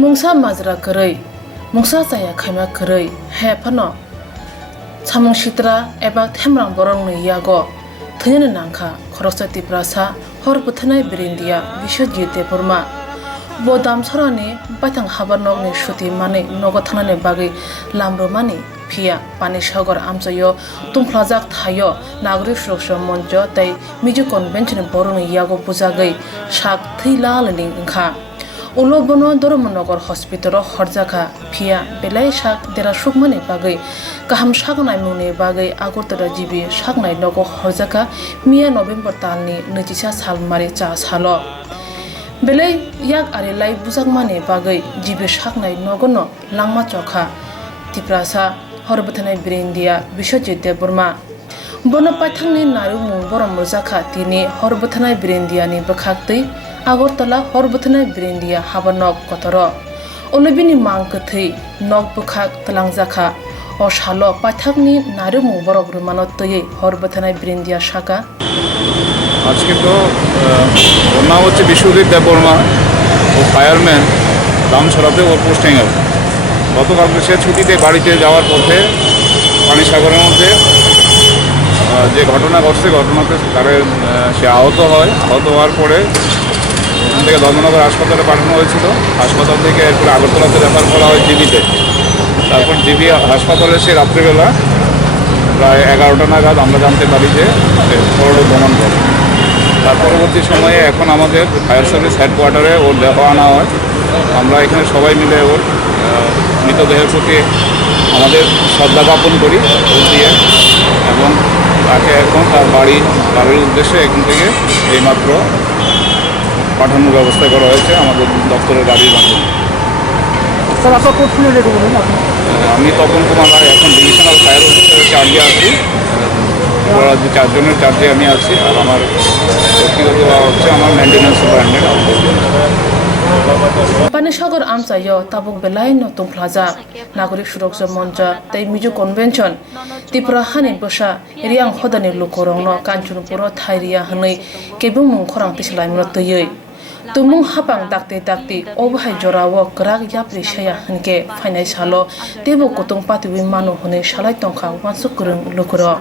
Mungsa mazra koroi, mungsa saya khaima koroi, he phano. Samung sitra eba themrang borong ni yago, thene nangkha khoroksa tiprasa hor puthanai Birindia Biswajit Debbamano. Bodam sorani paithak habarnog ni shuti mani nogo thanane bagi lambromani phia Panisagaro amsayo tumplajak thayo nagrik suroksha monjo tai miju convention borong ni yago pujagai sak thila lani ngkha. Ulobono Doromanagar Hospital rwjakha phia belai sak dera sukmani bagai kaham sagnai mungni bagai agartala jibi sagnai nogo rwjakha miya November talni 29 sal mari cha salo belai yak arilai bujakmani bagai jibi sagnai nogono langma chokha tiprasa horbuthanai Birindia Biswajit Debbamano bono paithakni Nairwkmung borom rwjakha tini horbuthanai Birindia ni bwkhaktwi agartala horbuthanai Birindia habanog kotoro onobini mangkthwi nok bwkhak tlangjaka o salo paithakni Nairwkmung borom rwmano twi horbuthanai Birindia saka আজকে তো ওর নাম হচ্ছে বিশ্বজিৎ দেববর্মা ও fireman রামছড়াতে ওর posting আছে। গতকালকে সে ছুটিতে বাড়িতে যাওয়ার পথে পানিসাগরের মধ্যে যে ঘটনা ঘটছে ঘটনাতে তারে সে আহত হয়। আহত হওয়ার পরে ওখান থেকে ধর্মনগর হাসপাতালে পাঠানো হয়েছিল। হাসপাতাল থেকে এরপরে আগরতলাতে রেফার করা হয় জিবিতে। তারপর জিবি হাসপাতালে সে রাত্রিবেলা প্রায় 11টা নাগাদ আমরা জানতে পারি যে পরলোক গমন করে। তার পরবর্তী সময়ে এখন আমাদের ফায়ার সার্ভিস হেডকোয়ার্টারে ওর দেহ আনা হয়। আমরা এখানে সবাই মিলে ওর মৃতদেহের প্রতি আমাদের শ্রদ্ধা জ্ঞাপন করি ফুল দিয়ে এবং তাকে এখন তার বাড়ির উদ্দেশ্যে এখান থেকে এইমাত্র পাঠানোর ব্যবস্থা করা হয়েছে আমাদের দপ্তরের গাড়ির মাধ্যমে। আমি তপন কুমার রায় এখন ডিভিশনাল ফায়ার অফিসারের চার্জে আছি। ওরা যে 4 জনের চার্জে আমি আছি আর আমার ব্যক্তিগত হচ্ছে আমার maintenance superintendent. Panisagaro amsayo tabuk belai no tumplajak nagrik suroksha monja tai miju convention Tripura hani bosa riang hodani lukorongno Kanchanpuro thairia hanai kebung mung khorang tislaimno töyei tumung hapang dakte obhai jorawo krak yapri shaya hanke phainai salo tebo kutung patiwi manu hone salai tongkha wansuk kurung lukuro